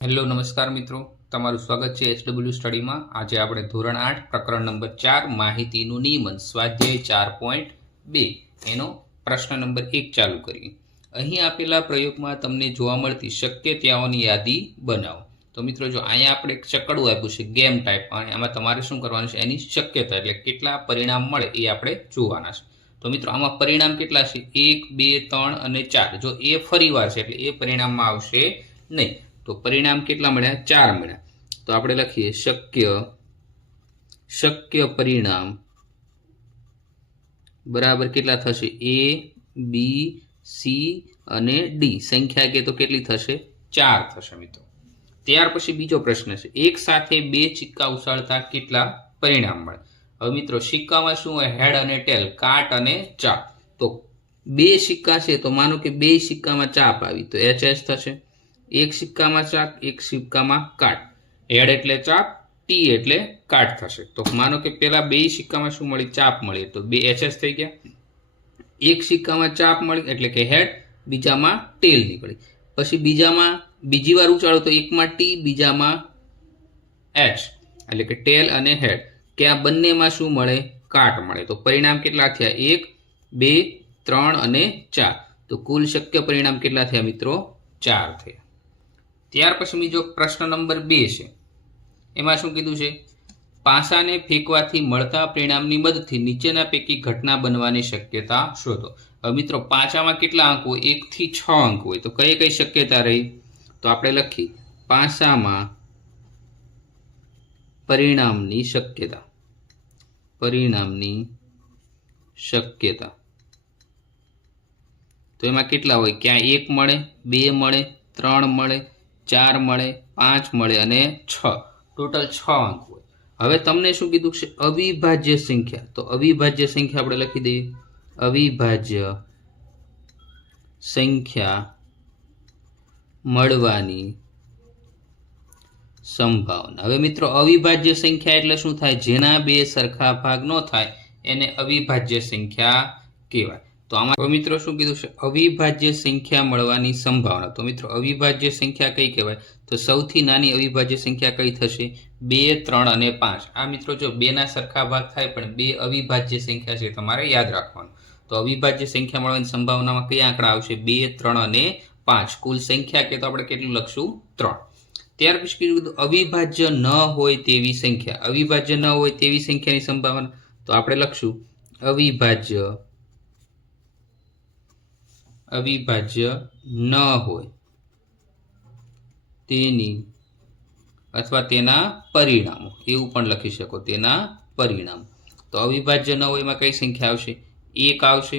Hello નમસ્કાર મિત્રો, તમારું સ્વાગત છે એચડબલ્યુ સ્ટડીમાં। આજે આપણે ધોરણ 8 પ્રકરણ નંબર 4 માહિતીનું નિયમન સ્વાધ્યાય 4.2 એનો પ્રશ્ન નંબર 1 ચાલુ કરીએ। અહીં આપેલા પ્રયોગમાં તમને જોવા મળતી શક્યતાઓની યાદી બનાવો। તો મિત્રો જો અહીંયા આપણે એક ચકડું આપ્યું છે ગેમ ટાઈપ, અને આમાં તમારે શું કરવાનું છે, એની શક્યતા એટલે કેટલા પરિણામ મળે એ આપણે જોવાના છે। તો મિત્રો આમાં પરિણામ કેટલા છે? 1, 2, 3 અને 4। જો એ ફરીવાર છે એટલે એ પરિણામમાં આવશે નહીં। તો પરિણામ કેટલા મળ્યા? 4 મળ્યા। તો આપણે લખીએ શક્ય પરિણામ બરાબર કેટલા થશે? A, B, C અને D। સંખ્યા કે તો કેટલી થશે? 4 થશે મિત્રો। ત્યાર પછી બીજો પ્રશ્ન છે, એક સાથે બે સિક્કા ઉછાળતા કેટલા પરિણામ મળે? હવે મિત્રો સિક્કામાં શું હોય? હેડ અને ટેલ, કાટ અને ચાપ। તો બે સિક્કા છે તો માનો કે બે સિક્કામાં ચાપ આવી તો HS થશે। એક સિક્કામાં ચાપ, એક સિક્કામાં કાટ। હેડ એટલે ચાપ, ટી એટલે કાટ થશે। તો માનો કે પેલા બે સિક્કામાં શું મળી? ચાપ મળી, તો બે HS થઈ ગયા। એક સિક્કામાં ચાપ મળી એટલે કે હેડ, બીજામાં ટેલ નીકળી। પછી બીજામાં બીજી વાર ઉચાળો તો એકમાં ટી, બીજામાં એચ એટલે કે ટેલ અને હેડ, કે આ બંનેમાં શું મળે? કાટ મળે। તો પરિણામ કેટલા થયા? 1, 2, 3 અને 4। તો કુલ શક્ય પરિણામ કેટલા થયા મિત્રો? 4 થયા। ત્યાર પછી બીજો પ્રશ્ન નંબર 2 છે, એમાં શું કીધું છે? પાસાને ફેંકવાથી મળતા પરિણામની મદદથી નીચેના પૈકી ઘટના બનવાની શક્યતા શોધો। હવે મિત્રો પાસામાં કેટલા અંક હોય? 1 થી 6 અંક હોય, તો કઈ કઈ શક્યતા રહી? તો આપણે લખી પાસામાં પરિણામની શક્યતા તો એમાં કેટલા હોય? ક્યાં 1 મળે, 2 મળે, 3 મળે, 4 મળે, 5 મળે અને 6, ટોટલ 6 અંક હોય। હવે તમને શું કીધું છે? અવિભાજ્ય સંખ્યા। તો અવિભાજ્ય સંખ્યા આપણે લખી દઈએ, અવિભાજ્ય સંખ્યા મળવાની સંભાવના। હવે મિત્રો અવિભાજ્ય સંખ્યા એટલે શું થાય? જેના બે સરખા ભાગ ન થાય એને અવિભાજ્ય સંખ્યા કહેવાય। તો આમાં મિત્રો શું કીધું છે? અવિભાજ્ય સંખ્યા મળવાની સંભાવના। તો મિત્રો અવિભાજ્ય સંખ્યા કઈ કહેવાય? તો સૌથી નાની અવિભાજ્ય સંખ્યા કઈ થશે? 2, 3 અને 5। આ મિત્રો જો બે ના સરખા ભાગ થાય પણ બે અવિભાજ્ય સંખ્યા છે, તમારે યાદ રાખવાનું। તો અવિભાજ્ય સંખ્યા મળવાની સંભાવનામાં કયા આંકડા આવશે? 2, 3 અને 5। કુલ સંખ્યા કે તો આપણે કેટલું લખશું? 3। ત્યાર પછી કીધું અવિભાજ્ય ન હોય તેવી સંખ્યા। અવિભાજ્ય ન હોય તેવી સંખ્યાની સંભાવના તો આપણે લખશું અવિભાજ્ય ન હોય તેની અથવા તેના પરિણામો, એવું પણ લખી શકો, તેના પરિણામો। તો અવિભાજ્ય ન હોય એમાં કઈ સંખ્યા આવશે? 1 આવશે,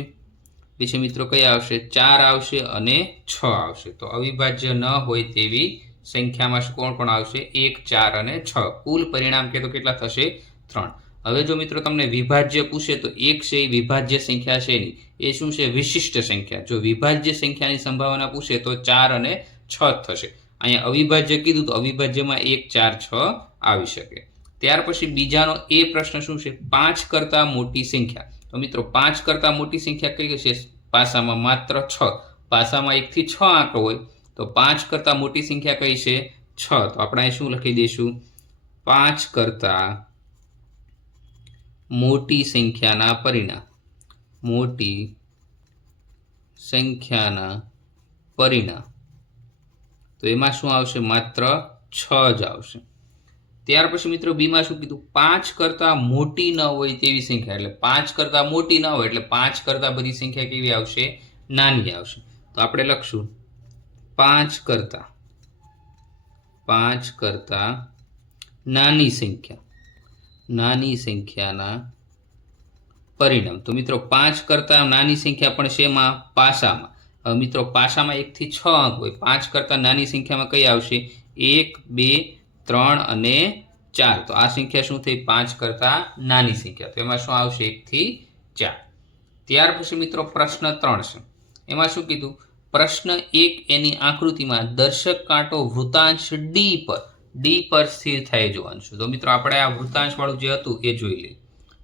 પછી મિત્રો કયા આવશે? 4 આવશે અને 6 આવશે। તો અવિભાજ્ય ન હોય તેવી સંખ્યામાં કોણ કોણ આવશે? 1, 4 અને 6। કુલ પરિણામ કે તો કેટલા થશે? 3। હવે જો મિત્રો તમને વિભાજ્ય પૂછે તો 1 છે એ વિભાજ્ય સંખ્યા છે નહીં, એ શું છે? વિશિષ્ટ સંખ્યા। જો વિભાજ્ય સંખ્યાની સંભાવના પૂછે તો 4 અને 6 થશે। અહીંયા અવિભાજ્ય કીધું તો અવિભાજ્યમાં 1, 4, 6 આવી શકે। ત્યાર પછી બીજાનો એ પ્રશ્ન શું છે? 5 કરતાં મોટી સંખ્યા। તો મિત્રો 5 કરતાં મોટી સંખ્યા કઈ છે? પાસામાં માત્ર 6। પાસામાં 1 થી 6 આંકડો હોય તો 5 કરતાં મોટી સંખ્યા કઈ છે? 6। તો આપણે અહીં શું લખી દઈશું? 5 કરતાં મોટી સંખ્યાના પરિણામ તો એમાં શું આવશે? માત્ર 6 જ આવશે। ત્યાર પછી મિત્રો બીમાં શું કીધું? 5 કરતાં મોટી ન હોય તેવી સંખ્યા। એટલે 5 કરતાં મોટી ન હોય એટલે 5 કરતાં બધી સંખ્યા કેવી આવશે? નાની આવશે। તો આપણે લખશું 5 કરતાં નાની સંખ્યાના પરિણામ। તો મિત્રો 5 કરતાં નાની સંખ્યા પણ શેમાં? પાસામાં। હવે મિત્રો પાસામાં 1 થી 6 અંક હોય, 5 કરતાં નાની સંખ્યામાં કઈ આવશે? 1, 2, 3 અને 4। તો આ સંખ્યા શું થઈ? 5 કરતાં નાની સંખ્યા। તો એમાં શું આવશે? 1 થી 4। ત્યાર પછી મિત્રો પ્રશ્ન 3 છે, એમાં શું કીધું? પ્રશ્ન 1 એની આકૃતિમાં દર્શક કાંટો વૃત્તાંશ ડી પર સ્થિર થાય જોવાનું છે। તો મિત્રો આપણે આ વૃત્તાંશ વાળું જે હતું એ જોઈ લઈએ।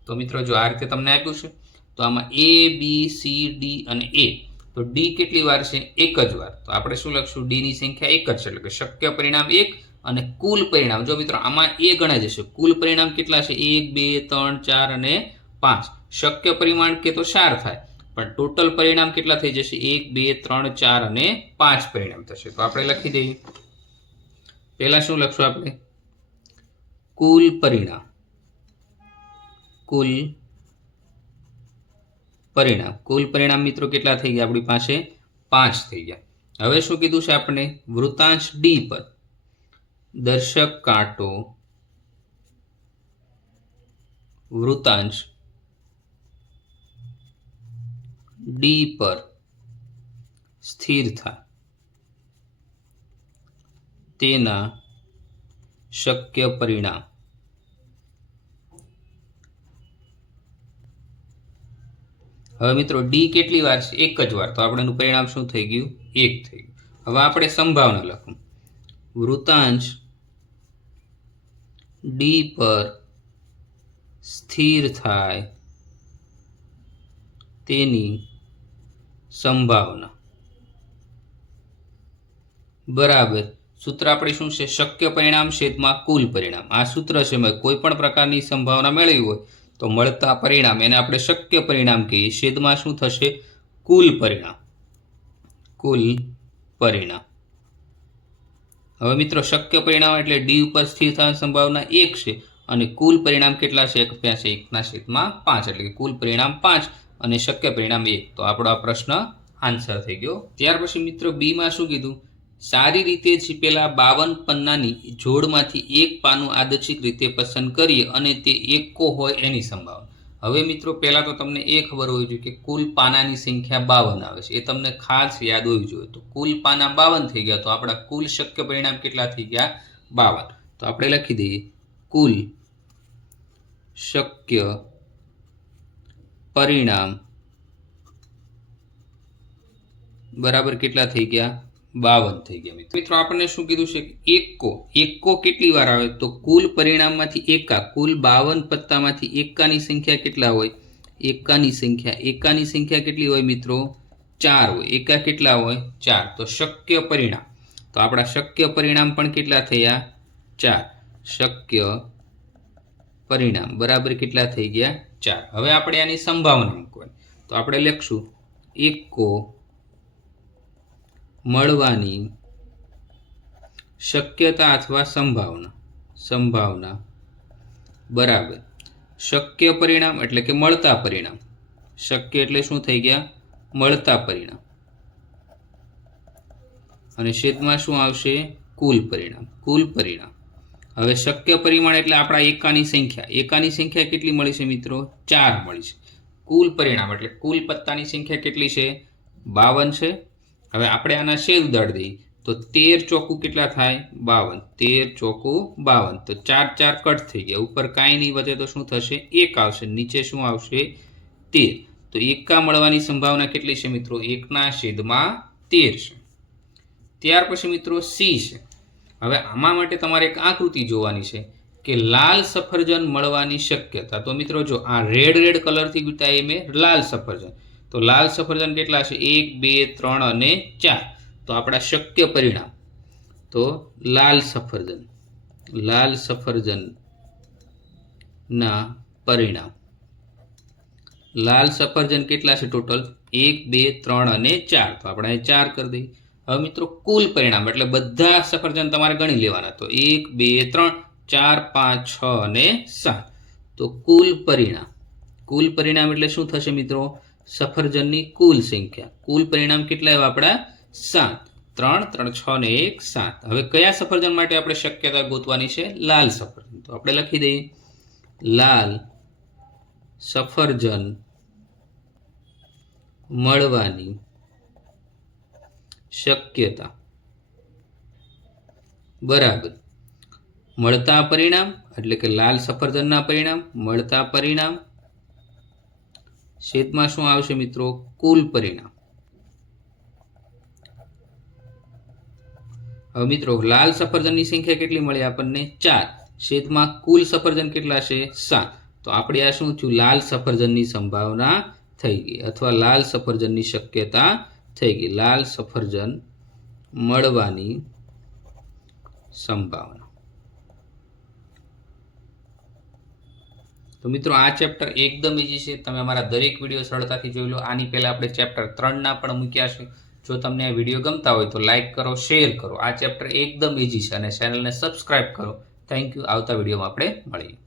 તો મિત્રો જો આ રીતે તમને આપ્યું છે તો આમાં A, B, C, D અને A તો ડી કેટલી વાર છે? એક જ વાર. તો આપણે શું લખશું? ડી ની સંખ્યા એક જ છે, એટલે કે શક્ય પરિણામ 1 અને કુલ પરિણામ, જો મિત્રો આમાં એ ગણાઈ જશે, કુલ પરિણામ કેટલા છે? 1 2 3 4 અને 5. શક્ય પરિમાણ કે તો 4 થાય, પણ ટોટલ પરિણામ કેટલા થઈ જશે? 1 2 3 4 અને 5 પરિણામ થશે. તો આપણે લખી દઈએ. પહેલા શું લખશું આપણે? કુલ પરિણામ. કુલ પરિણામ. કુલ પરિણામ મિત્રો કેટલા થઈ ગયા? આપણી પાસે 5 થઈ ગયા. હવે શું કીધું છે આપણે? વૃતાંશ ડી પર દર્શક કાંટો વૃતાંશ ડી પર સ્થિર થાય તેના શક્ય પરિણામ. હવે મિત્રો ડી કેટલી વાર છે? એક જ વાર. તો આપણેનું પરિણામ શું થઈ ગયું? 1 થઈ ગયું. હવે આપણે સંભાવના લખો. વૃતાંશ ડી પર સ્થિર થાય તેની સંભાવના બરાબર. સૂત્ર આપણે શું છે? શક્ય પરિણામ છેદમાં કુલ પરિણામ. આ સૂત્ર છે. કોઈ પણ પ્રકારની સંભાવના મેળવી હોય તો મળતા પરિણામ, એને આપણે શક્ય પરિણામ કહીએ. છેદમાં શું થશે? કુલ પરિણામ. કુલ પરિણામ. હવે મિત્રો શક્ય પરિણામ એટલે ડી ઉપર સ્થિર થવાની સંભાવના 1 છે અને કુલ પરિણામ કેટલા છે? 1/5, એટલે કે કુલ પરિણામ 5 અને શક્ય પરિણામ 1. તો આપણો આ પ્રશ્ન આન્સર થઈ ગયો. ત્યાર પછી મિત્રો બી માં શું કીધું? સારી રીતે છીપેલા 52 પન્નાની જોડમાંથી એક પાનું આદર્શિક રીતે પસંદ કરીએ અને તે એકો હોય એની સંભાવના. હવે મિત્રો પહેલા તો તમને એ ખબર હોવી જોઈએ કે કુલ પાનાની સંખ્યા 52 આવે છે, એ તમને ખાસ યાદ હોવી જોઈએ. તો કુલ પાના 52 થઈ ગયા, તો આપણા કુલ શક્ય પરિણામ કેટલા થઈ ગયા? 52. તો આપણે લખી દઈએ કુલ શક્ય પરિણામ બરાબર કેટલા થઈ ગયા? 52 થઈ ગયા. મિત્રો આપણને શું કીધું છે? એકો કેટલી વાર આવે? તો કુલ પરિણામમાંથી એકા, કુલ 52 પત્તામાંથી એકાની સંખ્યા કેટલા હોય? એકાની સંખ્યા કેટલી હોય મિત્રો? 4 હોય. એકા કેટલા હોય? 4. તો શક્ય પરિણામ, તો આપણા શક્ય પરિણામ પણ કેટલા થયા? 4. શક્ય પરિણામ બરાબર કેટલા થઈ ગયા? 4. હવે આપણે આની સંભાવના મૂકવાની, તો આપણે લખશું એકો મળવાની શક્યતા અથવા સંભાવના બરાબર શક્ય પરિણામ એટલે કે મળતા પરિણામ. શક્ય એટલે શું થઈ ગયા? મળતા પરિણામ. અને છેદમાં શું આવશે? કુલ પરિણામ. હવે શક્ય પરિમાણ એટલે આપણા એકાની સંખ્યા કેટલી મળી છે મિત્રો? 4 મળી છે. કુલ પરિણામ એટલે કુલ પત્તાની સંખ્યા કેટલી છે? 52 છે. હવે આપણે આના છેદ ઉડાડી દઈએ તો 13 ચોકું કેટલા થાય? 52. 13 ચોકું 52. તો 4 4 કટ થઈ ગયા. ઉપર કાંઈ નહીં વધે તો શું થશે? 1 આવશે. નીચે શું આવશે? 13. તો એકા મળવાની સંભાવના કેટલી છે મિત્રો? 1/13 છે. ત્યાર પછી મિત્રો સી છે. હવે આમાં માટે તમારે એક આકૃતિ જોવાની છે કે લાલ સફરજન મળવાની શક્યતા. તો મિત્રો જો આ રેડ કલરથી બતાવી મેં લાલ સફરજન. તો લાલ સફરજન કેટલા છે? 1 2 3 અને 4. તો આપણા શક્ય પરિણામ, તો લાલ સફરજન ના પરિણામ. લાલ સફરજન કેટલા છે ટોટલ? 1 2 3 અને 4. તો આપણે 4 કરી દઈએ. હવે મિત્રો કુલ પરિણામ એટલે બધા સફરજન તમારે ગણી લેવાના. તો 1 2 3 4 5 6 અને 7. તો કુલ પરિણામ એટલે શું થશે મિત્રો? સફરજનની કુલ સંખ્યા. કુલ પરિણામ કેટલા આવ્યા આપણા? 7. 3 3 6 ને 1 7. હવે કયા સફરજન માટે આપણે શક્યતા ગોતવાની છે? લાલ સફરજન. તો આપણે લખી દઈએ લાલ સફરજન મળવાની શક્યતા બરાબર મળતા પરિણામ એટલે કે લાલ સફરજનના પરિણામ, મળતા પરિણામ છેદમાં શું આવશે મિત્રો? કુલ પરિણામ. હવે મિત્રો લાલ સફરજનની સંખ્યા કેટલી મળી આપણને? 4. છેદમાં કુલ સફરજન કેટલા છે? 7. તો આપણે આ શું થયું? લાલ સફરજનની સંભાવના થઈ ગઈ અથવા લાલ સફરજનની શક્યતા થઈ ગઈ. લાલ સફરજન મળવાની સંભાવના. તો મિત્રો આ ચેપ્ટર એકદમ ઈઝી છે. તમે અમારા દરેક વિડીયો સરળતાથી જોઈ લો. આની પહેલાં આપણે ચેપ્ટર 3ના પણ મૂક્યા છે. જો તમને આ વિડીયો ગમતા હોય તો લાઇક કરો, શેર કરો. આ ચેપ્ટર એકદમ ઈઝી છે અને ચેનલને સબસ્ક્રાઇબ કરો. Thank you. આવતા વિડીયોમાં આપણે મળીએ.